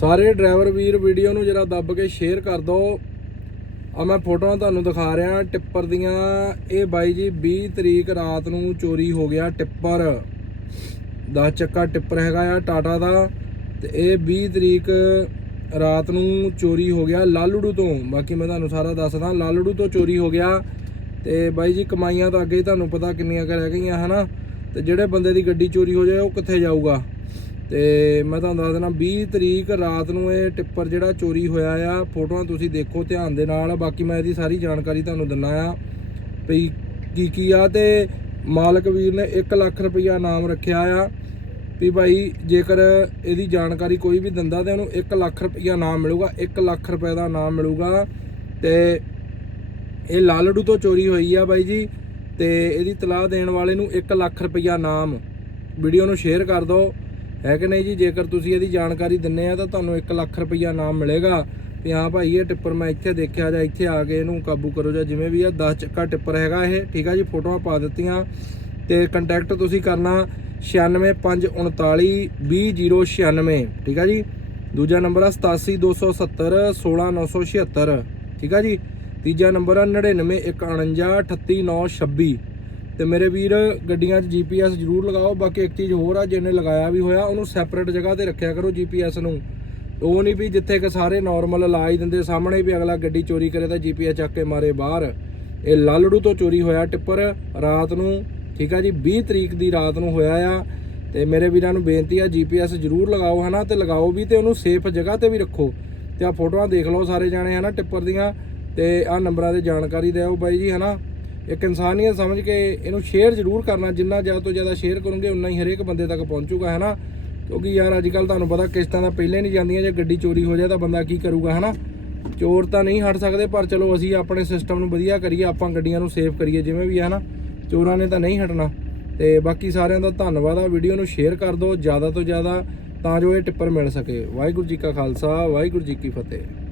ਸਾਰੇ ਡਰਾਈਵਰ ਵੀਰ ਵੀਡੀਓ ਨੂੰ ਜਰਾ ਦੱਬ ਕੇ ਸ਼ੇਅਰ ਕਰ ਦਿਓ ਆ ਮੈਂ ਫੋਟੋਆਂ ਤੁਹਾਨੂੰ ਦਿਖਾ ਰਿਹਾ, ਟਿੱਪਰ ਦੀਆਂ। ਇਹ ਬਾਈ ਜੀ 20 ਤਰੀਕ ਰਾਤ ਨੂੰ ਚੋਰੀ ਹੋ ਗਿਆ ਟਿੱਪਰ। 10 ਚੱਕਾ ਟਿੱਪਰ ਹੈਗਾ ਆ ਟਾਟਾ ਦਾ। ਤੇ ਇਹ 20 ਤਰੀਕ ਰਾਤ ਨੂੰ ਚੋਰੀ ਹੋ ਗਿਆ ਲਾਲੜੂ ਤੋਂ। ਬਾਕੀ ਮੈਂ ਤੁਹਾਨੂੰ ਸਾਰਾ ਦੱਸਦਾ, ਲਾਲੜੂ ਤੋਂ ਚੋਰੀ ਹੋ ਗਿਆ। ਤੇ ਬਾਈ ਜੀ ਕਮਾਈਆਂ ਤਾਂ ਅੱਗੇ ਹੀ ਤੁਹਾਨੂੰ ਪਤਾ ਕਿੰਨੀਆਂ ਕਰ ਰਹਿ ਗਈਆਂ, ਹਨਾ? ਤੇ ਜਿਹੜੇ ਬੰਦੇ ਦੀ ਗੱਡੀ ਚੋਰੀ ਹੋ ਜਾਏ, ਉਹ ਕਿੱਥੇ ਜਾਊਗਾ? ਤੇ ਮੈਂ ਤੁਹਾਨੂੰ ਦੱਸ ਦੇਣਾ 20 ਤਰੀਕ ਰਾਤ ਨੂੰ ਇਹ ਟਿੱਪਰ ਜਿਹੜਾ ਚੋਰੀ ਹੋਇਆ ਆ, ਫੋਟੋਆਂ ਤੁਸੀਂ ਦੇਖੋ ਧਿਆਨ ਦੇ ਨਾਲ, ਬਾਕੀ ਮੈਂ ਇਹਦੀ ਸਾਰੀ ਜਾਣਕਾਰੀ ਤੁਹਾਨੂੰ ਦਿੰਨਾ ਆ। ਵੀ ਕੀ ਕੀ ਆ ਤੇ ਮਾਲਕ ਵੀਰ ਨੇ 1 ਲੱਖ ਰੁਪਈਆ ਨਾਮ ਰੱਖਿਆ ਆ। ਵੀ ਭਾਈ ਜੇਕਰ ਇਹਦੀ ਜਾਣਕਾਰੀ ਕੋਈ ਵੀ ਦਿੰਦਾ ਤੇ ਉਹਨੂੰ 1 ਲੱਖ ਰੁਪਈਆ ਨਾਮ ਮਿਲੂਗਾ 1 ਲੱਖ ਰੁਪਏ ਦਾ ਨਾਮ ਮਿਲੂਗਾ। ਤੇ ਇਹ ਲਾਲੜੂ ਤੋਂ ਚੋਰੀ ਹੋਈ ਆ ਬਾਈ ਜੀ, ਤੇ ਇਹਦੀ ਤਲਾਹ ਦੇਣ ਵਾਲੇ ਨੂੰ 1 ਲੱਖ ਰੁਪਈਆ ਨਾਮ। ਵੀਡੀਓ ਨੂੰ ਸ਼ੇਅਰ ਕਰ ਦਿਓ। ਹੈ ਕਿ ਨਹੀਂ ਜੀ? ਜੇਕਰ ਤੁਸੀਂ ਇਹਦੀ ਜਾਣਕਾਰੀ ਦਿੰਨੇ ਆ ਤਾਂ ਤੁਹਾਨੂੰ 1 ਲੱਖ ਰੁਪਈਆ ਨਾਮ ਮਿਲੇਗਾ। ਵੀ ਹਾਂ ਭਾਈ, ਇਹ ਟਿੱਪਰ ਮੈਂ ਇੱਥੇ ਦੇਖਿਆ ਜਾਂ ਇੱਥੇ ਆ ਕੇ ਇਹਨੂੰ ਕਾਬੂ ਕਰੋ ਜਾਂ ਜਿਵੇਂ ਵੀ ਆ 10 ਚੱਕਾ ਟਿੱਪਰ ਹੈਗਾ ਇਹ। ਠੀਕ ਆ ਜੀ? ਫੋਟੋਆਂ ਪਾ ਦਿੱਤੀਆਂ। ਤੇ ਕੰਟੈਕਟ ਤੁਸੀਂ ਕਰਨਾ 9659420096 ਠੀਕ ਆ ਜੀ? ਦੂਜਾ ਨੰਬਰ ਆ 87270 16976 ਠੀਕ ਆ ਜੀ? ਤੀਜਾ ਨੰਬਰ ਆ 9914938926 ਤੇ ਮੇਰੇ ਵੀਰ, ਗੱਡੀਆਂ 'ਚ GPS ਜ਼ਰੂਰ ਲਗਾਓ, ਬਾਕੀ ਇੱਕ ਚੀਜ਼ ਹੋਰ ਆ, ਜਿਹਨੇ ਲਗਾਇਆ ਵੀ ਹੋਇਆ, ਉਹਨੂੰ ਸੈਪਰੇਟ ਜਗ੍ਹਾ ਤੇ ਰੱਖਿਆ ਕਰੋ GPS ਨੂੰ। ਉਹ ਨਹੀਂ ਵੀ ਜਿੱਥੇ ਕਿ ਸਾਰੇ ਨਾਰਮਲ ਲਾ ਹੀ ਦਿੰਦੇ, ਸਾਹਮਣੇ ਵੀ ਅਗਲਾ ਗੱਡੀ ਚੋਰੀ ਕਰੇ ਤਾਂ GPS ਚੱਕ ਕੇ ਮਾਰੇ ਬਾਹਰ। ਇਹ ਲਾਲੜੂ ਤੋਂ ਚੋਰੀ ਹੋਇਆ ਟਿੱਪਰ, ਰਾਤ ਨੂੰ, ਠੀਕ ਆ ਜੀ 20 ਤਰੀਕ ਦੀ ਰਾਤ ਨੂੰ ਹੋਇਆ ਆ। ਤੇ ਮੇਰੇ ਵੀਰਾਂ ਨੂੰ ਬੇਨਤੀ ਆ GPS ਜ਼ਰੂਰ ਲਗਾਓ, ਹਨਾ, ਤੇ ਲਗਾਓ ਵੀ ਤੇ ਉਹਨੂੰ ਸੇਫ ਜਗ੍ਹਾ ਤੇ ਵੀ ਰੱਖੋ। ਤੇ ਆ ਫੋਟੋਆਂ ਦੇਖ ਲਓ ਸਾਰੇ ਜਾਣੇ, ਹਨਾ, ਟਿੱਪਰ ਦੀਆਂ। ਤੇ ਆ ਨੰਬਰਾਂ ਤੇ ਜਾਣਕਾਰੀ ਦਿਓ ਬਾਈ ਜੀ, ਹਨਾ। ਇੱਕ ਇਨਸਾਨੀਅਤ ਸਮਝ ਕੇ ਇਹਨੂੰ ਸ਼ੇਅਰ ਜ਼ਰੂਰ ਕਰਨਾ, ਜਿੰਨਾ ਜ਼ਿਆਦਾ ਤੋਂ ਜ਼ਿਆਦਾ ਸ਼ੇਅਰ ਕਰੋਗੇ, ਉਨਾ ਹੀ ਹਰੇਕ ਬੰਦੇ ਤੱਕ ਪਹੁੰਚੂਗਾ, ਹਨਾ? ਕਿਉਂਕਿ ਯਾਰ ਅੱਜ ਕੱਲ ਤੁਹਾਨੂੰ ਪਤਾ ਕਿਸ਼ਤਾਂ ਤਾਂ ਪਹਿਲਾਂ ਨਹੀਂ ਜਾਂਦੀਆਂ, ਜੇ ਗੱਡੀ ਚੋਰੀ ਹੋ ਜਾਏ ਤਾਂ ਬੰਦਾ ਕੀ ਕਰੂਗਾ, ਹਨਾ? ਚੋਰ ਤਾਂ ਨਹੀਂ ਹਟ ਸਕਦੇ, ਪਰ ਚਲੋ ਅਸੀਂ ਆਪਣੇ ਸਿਸਟਮ ਨੂੰ ਵਧੀਆ ਕਰੀਏ, ਆਪਾਂ ਗੱਡੀਆਂ ਨੂੰ ਸੇਫ ਕਰੀਏ, ਜਿਵੇਂ ਵੀ ਹੈ ਨਾ ਚੋਰਾਂ ਨੇ ਤਾਂ ਨਹੀਂ ਹਟਣਾ। ਤੇ ਬਾਕੀ ਸਾਰਿਆਂ ਦਾ ਧੰਨਵਾਦ ਆ ਵੀਡੀਓ ਨੂੰ ਸ਼ੇਅਰ ਕਰ ਦਿਓ, ਜ਼ਿਆਦਾ ਤੋਂ ਜ਼ਿਆਦਾ ਤਾਂ ਜੋ ਇਹ ਟਿੱਪਰ ਮਿਲ ਸਕੇ। ਵਾਹਿਗੁਰੂ ਜੀ ਕਾ ਖਾਲਸਾ, ਵਾਹਿਗੁਰੂ ਜੀ ਕੀ ਫਤਿਹ।